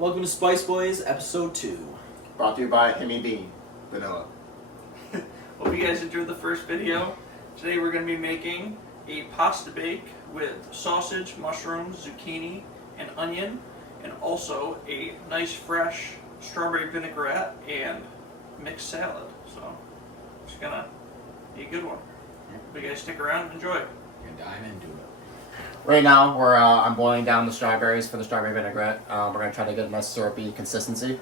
Welcome to SpiceBoys, episode 2. Brought to you by Hemi Bean Vanilla. Hope you guys enjoyed the first video. Today we're going to be making a pasta bake with sausage, mushrooms, zucchini, and onion, and also a nice fresh strawberry vinaigrette and mixed salad. So it's going to be a good one. Hope you guys stick around and enjoy. You're dying into it. Right now, I'm boiling down the strawberries for the strawberry vinaigrette. We're going to try to get a nice syrupy consistency.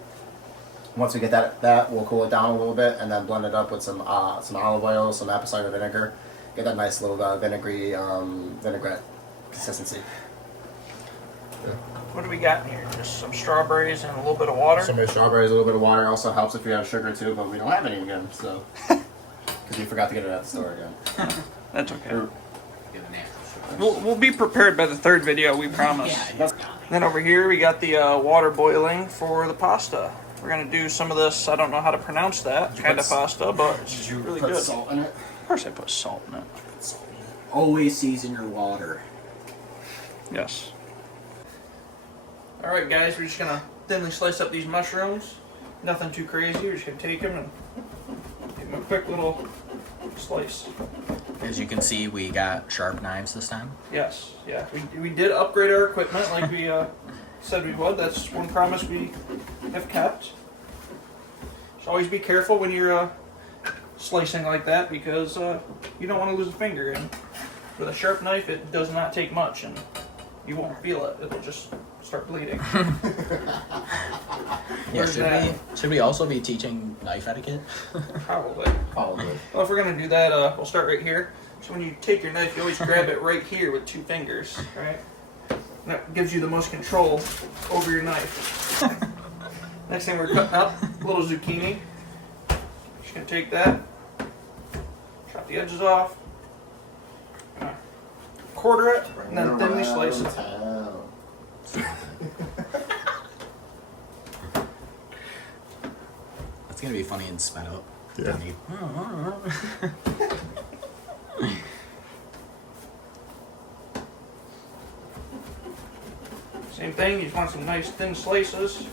Once we get that, we'll cool it down a little bit and then blend it up with some olive oil, some apple cider vinegar. Get that nice little vinegary vinaigrette consistency. Yeah. What do we got in here? Just some strawberries and a little bit of water? Some strawberries, a little bit of water. Also helps if you have sugar too, but we don't have any again, so. Because we forgot to get it at the store again. That's okay. We'll be prepared by the third video, we promise. Yeah. Then over here we got the water boiling for the pasta. We're going to do some of this, I don't know how to pronounce that, kind of pasta, but it's really good. Salt in it? Of course I put salt in it. Always season your water. Yes. Alright guys, we're just going to thinly slice up these mushrooms. Nothing too crazy, we're just going to take them and give them a quick little slice. As you can see, we got sharp knives this time. Yes, yeah. We did upgrade our equipment like we said we would. That's one promise we have kept. So always be careful when you're slicing like that because you don't want to lose a finger. And with a sharp knife, it does not take much, and you won't feel it. It'll just start bleeding. Yeah, should we also be teaching knife etiquette? Probably. Well, if we're going to do that, we'll start right here. So when you take your knife, you always grab it right here with two fingers, right? That gives you the most control over your knife. Next thing we're cutting up, a little zucchini. Just going to take that, chop the edges off, quarter it, and then thinly slice it. It's gonna be funny and sped up. Yeah. Same thing, you just want some nice thin slices.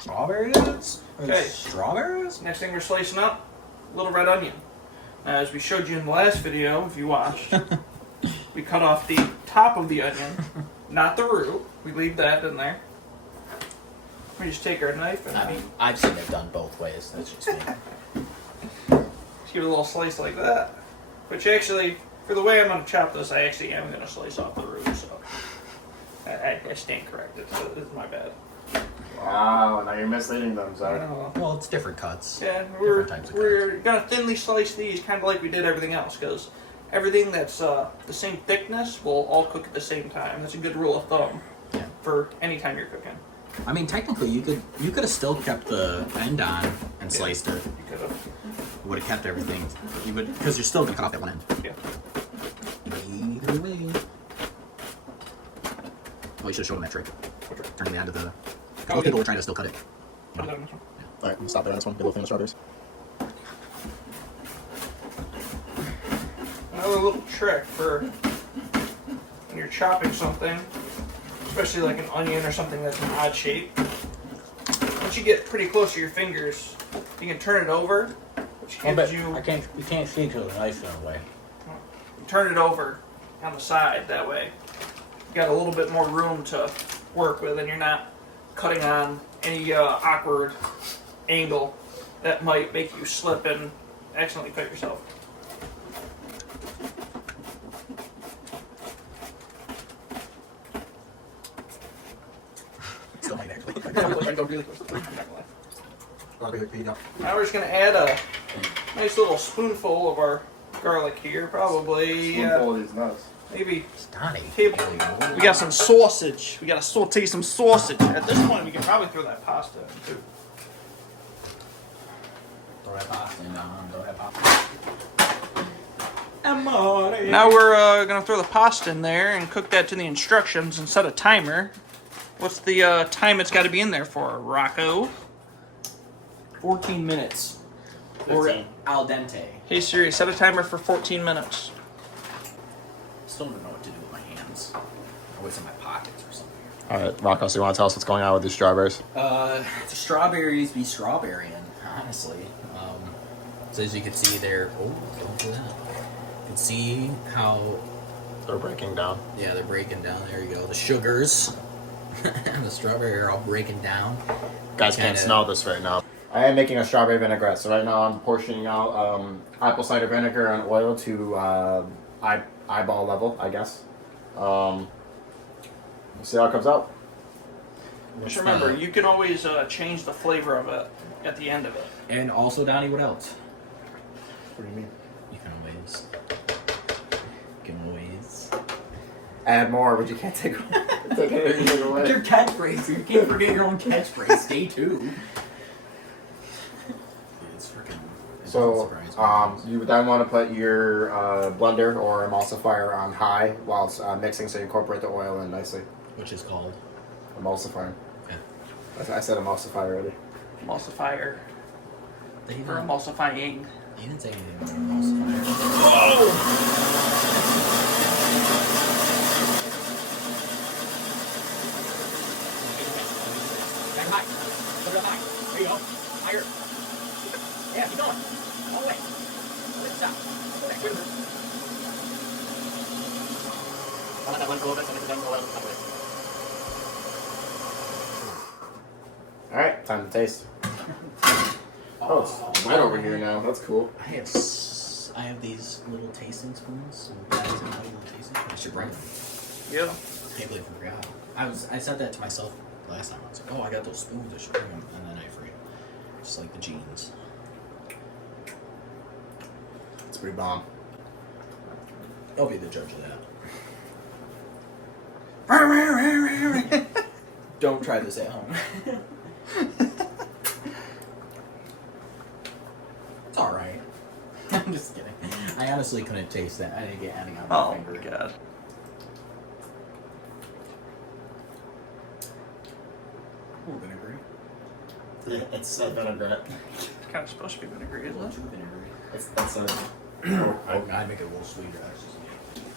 Strawberries? Okay. Strawberries? Next thing we're slicing up, a little red onion. Now, as we showed you in the last video, if you watched, we cut off the top of the onion, not the root. We leave that in there. We just take our knife and I mean, I've seen it done both ways. That's just me. just give it a little slice like that. Which actually, for the way I'm going to chop this, I actually am going to slice off the root. So I stand corrected. So it's my bad. Wow, now you're misleading them, sorry. Well, it's different cuts. Yeah, Different types of we're going to thinly slice these kind of like we did everything else, because everything that's the same thickness will all cook at the same time. That's a good rule of thumb for any time you're cooking. I mean, technically, you could have still kept the end on and sliced it. You could have. Would have kept everything. You would, because you're still gonna cut off that one end. Yeah. Either way. Well, you should have shown them that trick. Turning the end of the. Most people were trying to still cut it. Put it on this one. Alright, I'm gonna stop there on this one. Get a little thing of strawberries. Another little trick for when you're chopping something, especially like an onion or something that's an odd shape. Once you get pretty close to your fingers, you can turn it over, which gives you. You can't see to the knife in a way. Turn it over on the side. That way, you got a little bit more room to work with, and you're not cutting on any awkward angle that might make you slip and accidentally cut yourself. Still might actually. Now we're just going to add a nice little spoonful of our garlic here, probably. Spoonful of these nuts. Maybe Donnie. table. We got some sausage. We got to saute some sausage. At this point, we can probably throw that pasta in too. Throw that pasta in. Throw that pasta. Amore. Now we're gonna throw the pasta in there and cook that to the instructions and set a timer. What's the time it's got to be in there for, Rocco? 14 minutes. Or 15. al dente. Hey Siri, set a timer for 14 minutes. Still don't know what to do with my hands. Always in my pockets or something. All right, Rocco, so you want to tell us what's going on with these strawberries? The strawberries be strawberrying, honestly. So as you can see, they're don't do that. You can see how They're breaking down. they're breaking down. There you go. The sugars and the strawberry are all breaking down. Guys can't Kinda- smell this right now. I am making a strawberry vinaigrette, so right now I'm portioning out apple cider vinegar and oil to eyeball level, I guess. We'll see how it comes out. Just remember, you can always change the flavor of it at the end of it. And also, Donnie, what else? What do you mean? You can always Add more, but you can't take anything away. your catchphrase. You can't forget your own catchphrase. Stay tuned. It's freaking. So, you would then want to put your blender or emulsifier on high while it's mixing, so you incorporate the oil in nicely. Which is called. Emulsifier. Yeah. I said emulsifier already. Emulsifier. They Or emulsifying. You didn't say anything about emulsifier. Back high. Put it high. There you go. Higher. Yeah, keep going. All the way. Let it stop. Back to it. I'll let that one go a bit so I can go a little bit. Alright, time to taste. Oh, it's wet over here now. That's cool. I have these little tasting spoons. So guys have little tasting. I should bring them. Yeah. I can't believe I forgot. I said that to myself last time. I was like, oh, I got those spoons. I should bring them, and then I forget. Just like the jeans. It's pretty bomb. I'll be the judge of that. Don't try this at home. It's all right. I'm just kidding. I honestly couldn't taste that. I didn't get any on my Oh finger. my god. Ooh, vinaigrette. It's a vinaigrette. It's kind of supposed to be vinaigrette, isn't it? It's I'd make it a little sweeter. That's just me.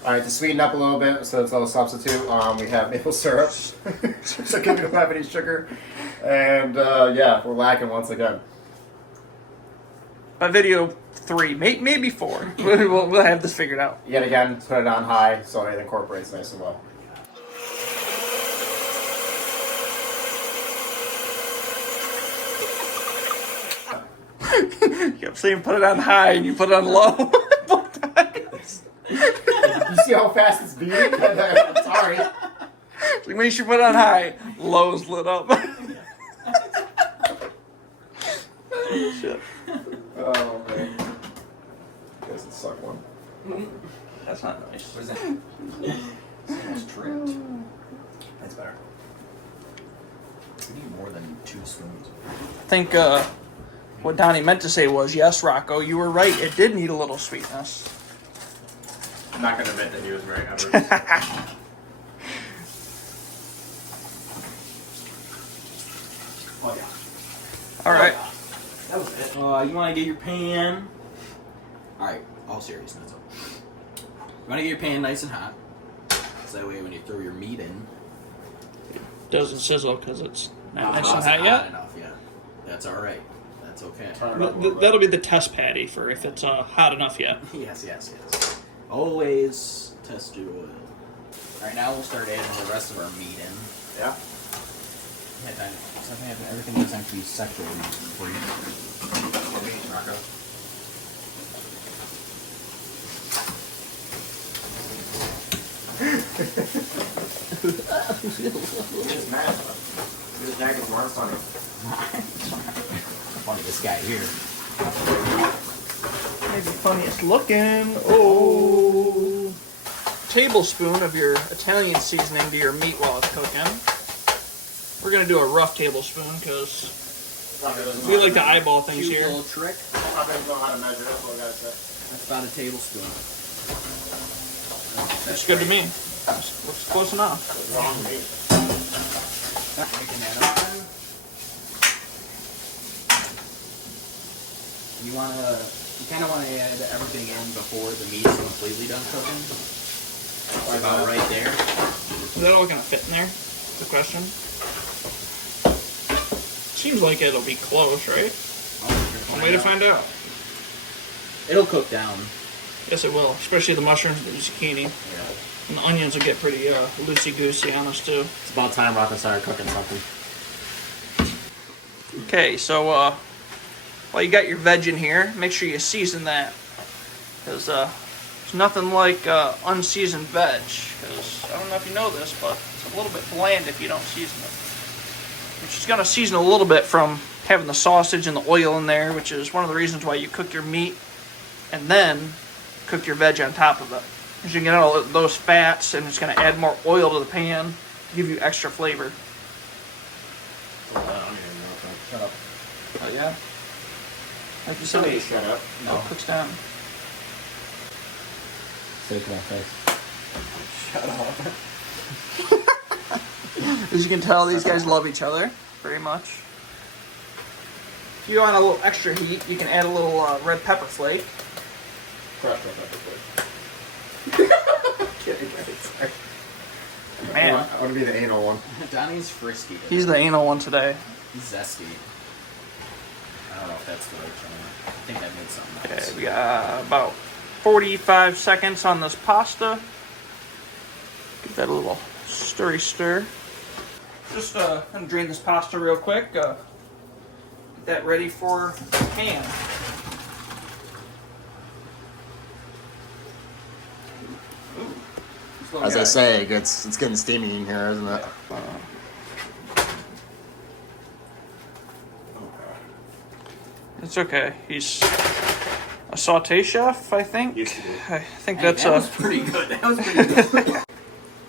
Alright, to sweeten up a little bit, so it's a little substitute, we have maple syrup. So we don't have any sugar. And yeah, we're lacking once again. By video 3, maybe 4. We'll have this figured out. Yet again, put it on high so it incorporates nice and well. You kept saying put it on high and you put it on low. Both times. You see how fast it's beating? I'm sorry. Like, make sure you put it on high. Low's lit up. Shit. Oh man. Guess it suck one. That's not nice. What is that? It's almost tripped. That's better. We need more than 2 spoons. I think what Donnie meant to say was, yes, Rocco, you were right. It did need a little sweetness. I'm not gonna admit that he was right. Oh yeah. All right. That was it. You want to get your pan? All right. All seriousness. You want to get your pan nice and hot. So that way, when you throw your meat in, Doesn't sizzle because it's not nice it's and hot hot yet. enough. Yeah, that's all right. That's okay. That'll be the test patty for if it's hot enough yet. Yes. Always test your oil. All right, now we'll start adding the rest of our meat in. Yeah. Everything doesn't have to be sexually free. For me, Rocco. He's mad. His jacket's more funny. Funny, this guy here. Maybe funniest looking. Oh. tablespoon of your Italian seasoning to your meat while it's cooking. We're gonna do a rough tablespoon because we like to eyeball things Cute here. little trick. I don't know how to measure it, that's what I gotta say. That's about a tablespoon. That's good to me. Looks close enough. Wrong meat. We can add up then. You kind of want to add everything in before the meat's completely done cooking. It's about right there. Is that all gonna fit in there? The question. Seems like it'll be close, right? One way to find out. It'll cook down. Yes, it will. Especially the mushrooms and the zucchini. Yeah. And the onions will get pretty loosey-goosey on us, too. It's about time Rocket started cooking something. Okay, so while you got your veg in here, make sure you season that. Because there's nothing like unseasoned veg. Because I don't know if you know this, but it's a little bit bland if you don't season it. You're just going to season a little bit from having the sausage and the oil in there, which is one of the reasons why you cook your meat and then cook your veg on top of it. Because you can get all those fats and it's going to add more oil to the pan to give you extra flavor. I don't even know if I... Shut up. Oh, yeah? Like you said, Somebody shut up. it cooks down. Say it to my face. Shut up. As you can tell, these guys love each other very much. If you want a little extra heat, you can add a little red pepper flake. Crushed red pepper flake. Man, I want to be the anal one. Donnie's frisky today. he's the anal one today. He's zesty. I don't know if that's the right term. I think that means something else. Okay, we got about 45 seconds on this pasta. Give that a little stir. Just gonna drain this pasta real quick. Get that ready for the pan. Ooh, As I say, it's getting steamy in here, isn't it? It's okay. He's a saute chef, I think. Used to be. I think Hey, that's that was pretty good. That was pretty good.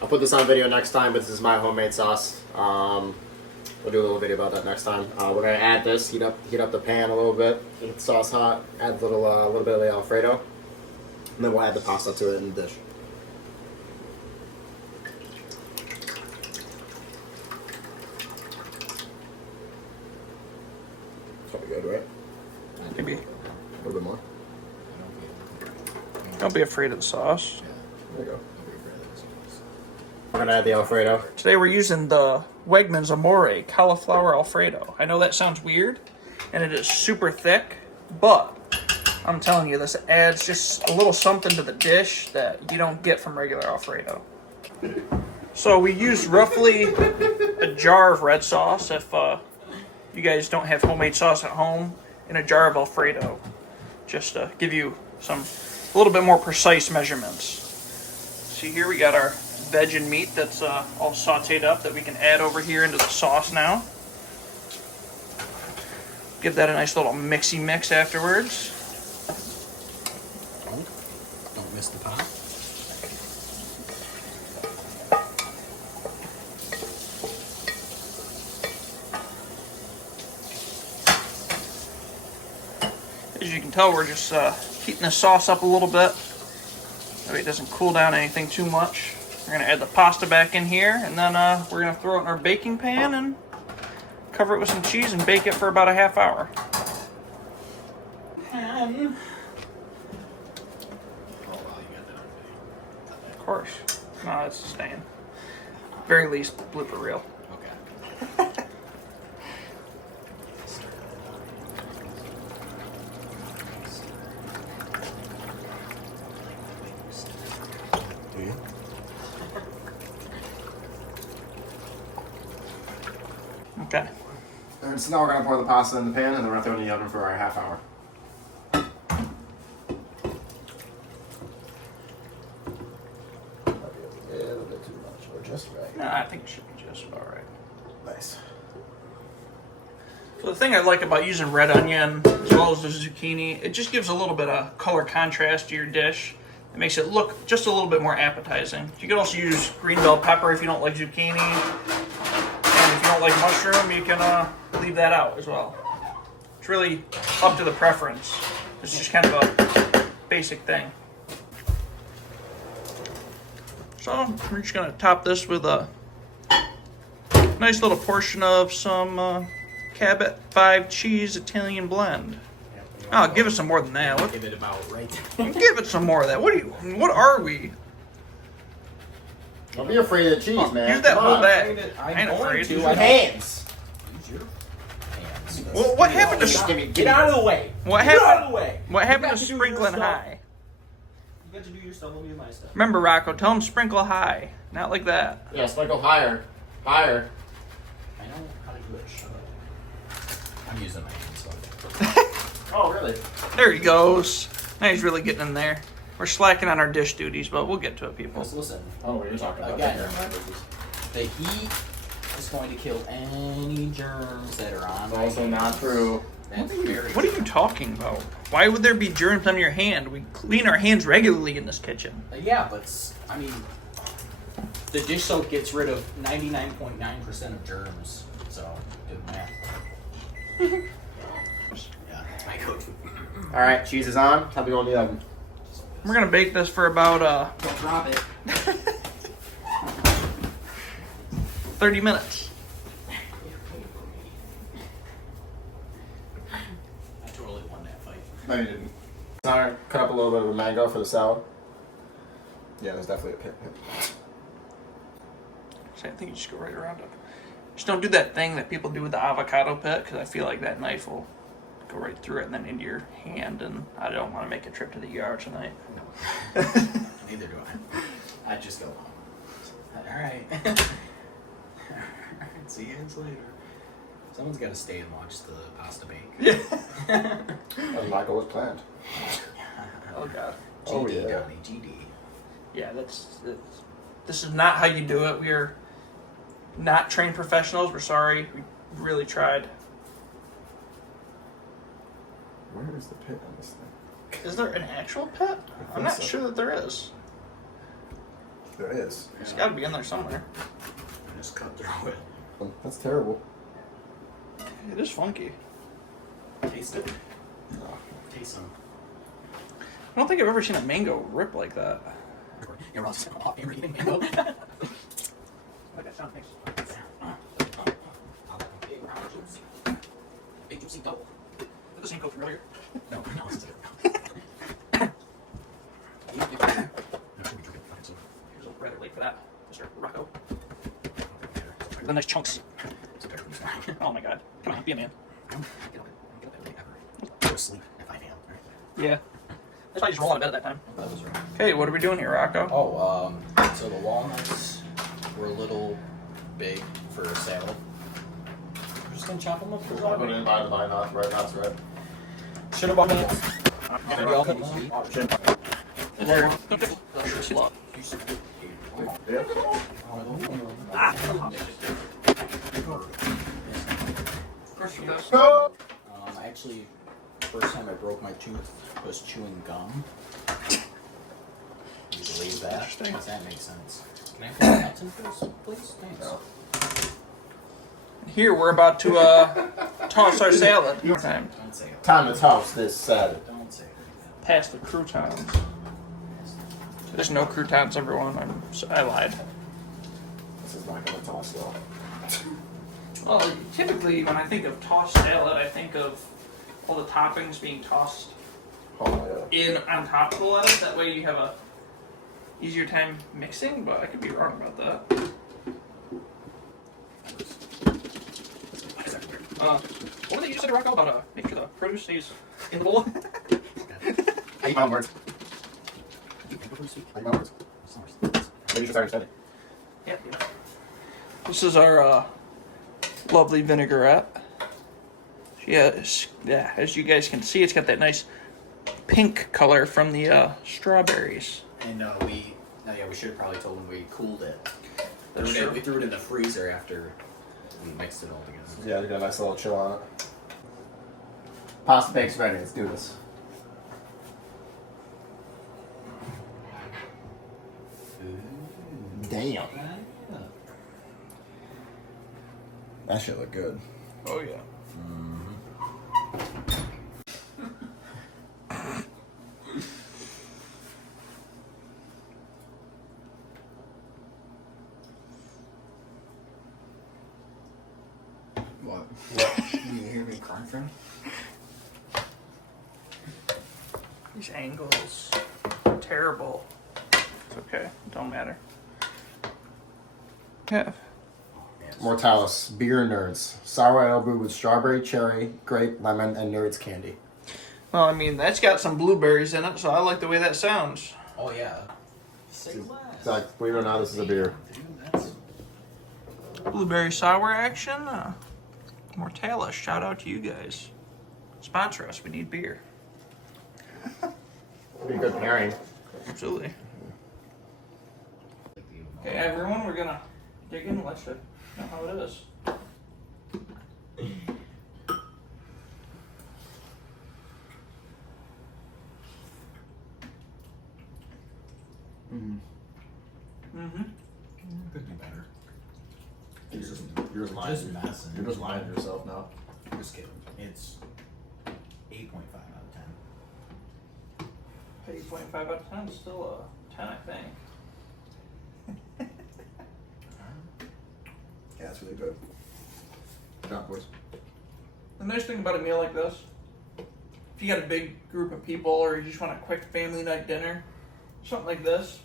I'll put this on video next time, but this is my homemade sauce. We'll do a little video about that next time. We're gonna add this, heat up the pan a little bit, get the sauce hot, add a little bit of the Alfredo, and then we'll add the pasta to it in the dish. Probably good, right? Maybe. A little bit more. Don't be afraid of the sauce. There you go. We're gonna add the Alfredo. Today we're using the Wegmans Amore Cauliflower Alfredo. I know that sounds weird, and it is super thick, but I'm telling you, this adds just a little something to the dish that you don't get from regular Alfredo. So we use roughly a jar of red sauce if you guys don't have homemade sauce at home, in a jar of Alfredo, just to give you a little bit more precise measurements. See here, we got our veg and meat that's all sauteed up that we can add over here into the sauce now. Give that a nice little mixy mix afterwards. Don't miss the pot. As you can tell, we're just heating the sauce up a little bit. That way it doesn't cool down anything too much. We're going to add the pasta back in here, and then we're going to throw it in our baking pan and cover it with some cheese and bake it for about a half hour. And of course, no, it's staying. Very least blooper reel. Okay. Okay. And so now we're gonna pour the pasta in the pan, and then we're gonna throw it in the oven for a half hour. A little bit too much, or just right. No, I think it should be just about right. Nice. So the thing I like about using red onion as well as the zucchini, it just gives a little bit of color contrast to your dish. It makes it look just a little bit more appetizing. You can also use green bell pepper if you don't like zucchini. And if you don't like mushroom, you can leave that out as well. It's really up to the preference. It's just kind of a basic thing. So we're just gonna top this with a nice little portion of some Cabot 5 cheese Italian blend. Oh, give us some more than that. Give it about right. Give it some more of that. What are we? Don't be afraid of the cheese, man. Use that Come whole on. bag. I'm I ain't going afraid. to. Use I your don't- hands. Use your hands. Well, what happened to Get out of the way. What Get out of happened? the way. What You happened got to do your sprinkling stuff. high? You got to do your stuff. Let me do my stuff. Remember, Rocco, tell him sprinkle high, not like that. Yeah, sprinkle higher. Higher. I know how to do it. Shut up. I'm using my hands. So. Oh, really? There he goes. Now he's really getting in there. We're slacking on our dish duties, but we'll get to it, people. Just listen. Oh, what you're talking about. Again, the heat is going to kill any germs that are on. my Also not hands. true. That's very What are you talking about? Why would there be germs on your hand? We clean our hands regularly in this kitchen. Yeah, but I mean, the dish soap gets rid of 99.9% of germs. So do the math. Yeah, that's my go-to. All right, cheese is on. Time to go in the oven. We're gonna bake this for about Don't drop it. 30 minutes. I totally won that fight. No, you didn't. Sorry, cut up a little bit of a mango for the salad. Yeah, there's definitely a pit. So I think you just go right around it. Just don't do that thing that people do with the avocado pit, because I feel like that knife will go right through it and then into your hand, and I don't want to make a trip to the ER tonight. Neither do I. I just go home. Alright. See you guys later. Someone's got to stay and watch the pasta bake. Yeah. As Michael was planned. Oh god. Oh, GD, yeah. Donnie, GD. Yeah, this is not how you do it. We are not trained professionals. We're sorry. We really tried. Where is the pit on this thing? Is there an actual pit? I'm not so. sure that there is. There is. It's got to be in there somewhere. Just cut through it. That's terrible. It is funky. Taste it. Taste some. I don't think I've ever seen a mango rip like that. You're all just off here eating mango. Like that sound, thanks. Big juicy double. Is that the same coat from earlier? No, it's a Here's a rather late for that, Mr. Rocco. The nice chunks. Oh my god. Come on, be a man. Go to sleep at 5 a.m. Right? Yeah. That's why I just roll out of bed at that time. That was right. Okay, what are we doing here, Rocco? Oh, so the walnuts were a little big for a salad. We're just gonna chop them up for Put salad. it in by not right, not red. Should have bought them. Maybe I'll cut Yeah. Actually, first time I broke my tooth was chewing gum. You believe that? Interesting. Does that make sense? Can I have some nuts in first, please? Thanks. Here, we're about to toss our salad. Time. Don't say it. Time to toss this salad. Don't say it. Pass the croutons. There's no croutons, everyone. I lied. This is not gonna toss though. Well, typically when I think of tossed salad, I think of all the toppings being tossed Oh in on top of the lettuce. That way you have a easier time mixing, but I could be wrong about that. What did you just say to Rocco about making sure the produce stays in the bowl? I eat my own words. I eat my own words. Maybe you should start studying. Yeah. This is our lovely vinaigrette. Yeah, as you guys can see, it's got that nice pink color from the strawberries. And we should have probably told them we cooled it. That's true. We threw it in the freezer after we mixed it all together. Yeah, you got a nice little chill on it. Pasta bake's ready. Let's do this. Damn. That shit look good. Oh yeah. What? You hear me crunching? These angles, terrible. It's okay. It don't matter. Yeah. Mortalis, beer nerds. Sour ale brewed with strawberry, cherry, grape, lemon, and nerds candy. Well, I mean, that's got some blueberries in it, so I like the way that sounds. Oh yeah. It's like, believe it or not, this is a beer. Dude, that's... Blueberry sour action. Mortalis, shout out to you guys. Sponsor us. We need beer. Be a good pairing. Absolutely. Okay, everyone, we're gonna dig in. Let's know how it is. Could be better. You're just lying. Just messing. You're just lying to yourself now. Just kidding. It's 8.5 out of 10. 8.5 out of 10 is still a 10, I think. Yeah, it's really good. Good job, boys. The nice thing about a meal like this, if you got a big group of people or you just want a quick family night dinner, something like this,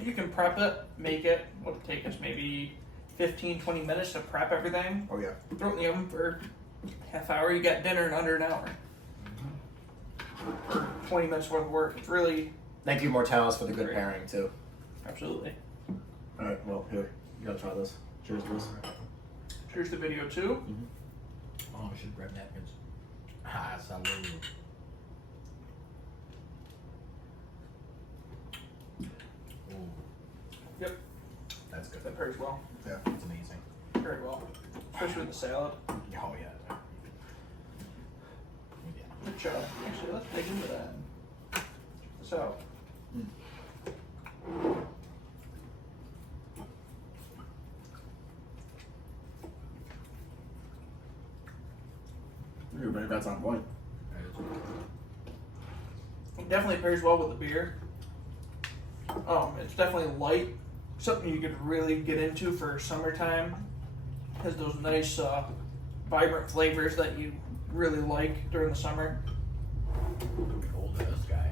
you can prep it, make it. What'll take us maybe 15-20 minutes to prep everything. Oh, yeah. Throw it in the oven for half hour. You got dinner in under an hour. Or 20 minutes worth of work. It's really Thank you, Mortalis, for the good pairing, too. absolutely. Alright, well, here. You gotta try this. Cheers to this. Here's the video too. Oh, we should grab napkins. Ah, salud. Ooh, Yep, that's good. that pairs well. Yeah. It's amazing. Very well, especially with the salad. Oh yeah. Yeah. Good job. Actually, let's dig into that. Check this out. Your Vinaigrette's on point. It definitely pairs well with the beer. It's definitely light. Something you could really get into for summertime. Has those nice, vibrant flavors that you really like during the summer. Old ass guy.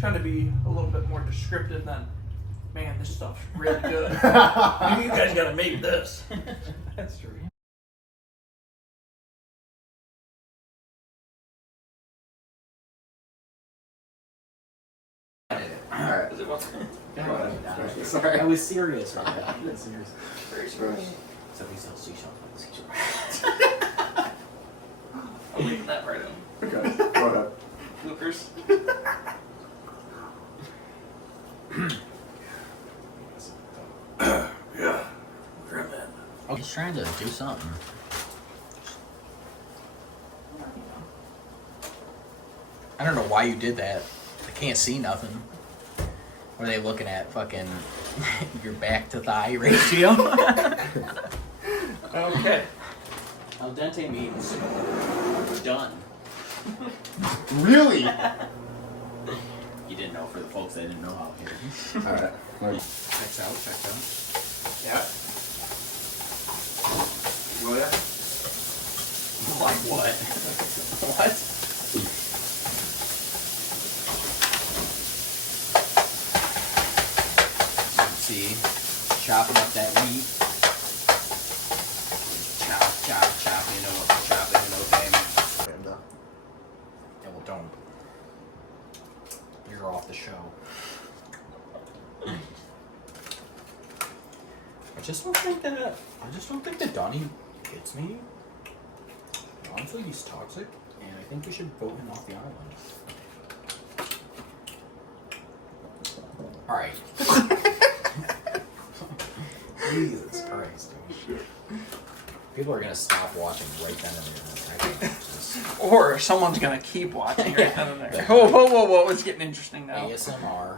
Trying to be a little bit more descriptive than, man, this stuff's really good. You guys gotta make this. That's true. Alright. Is it what? Sorry. I was serious right now. Very serious. So we sell seashells. I'll leave that right in. Okay, go ahead. Bloopers. Yeah. Grab that. Oh, he's trying to do something. I don't know why you did that. I can't see nothing. What are they looking at? Fucking your back to thigh ratio? Okay. Al dente means done. Really? You didn't know, for the folks that didn't know out here. Alright. Checks out, checks out. Yeah. Well, yeah. Like what? What? See, chopping up that meat. Chop, you know what chopping, okay. Yeah, well, don't. You're off the show. I just don't think that Donnie gets me. Honestly, he's toxic, and I think we should vote him off the island. All right. Jesus Christ. Dude. People are gonna stop watching right then and there. I think just Or someone's gonna keep watching right then and there. Whoa, whoa, whoa, whoa! It's getting interesting now. ASMR.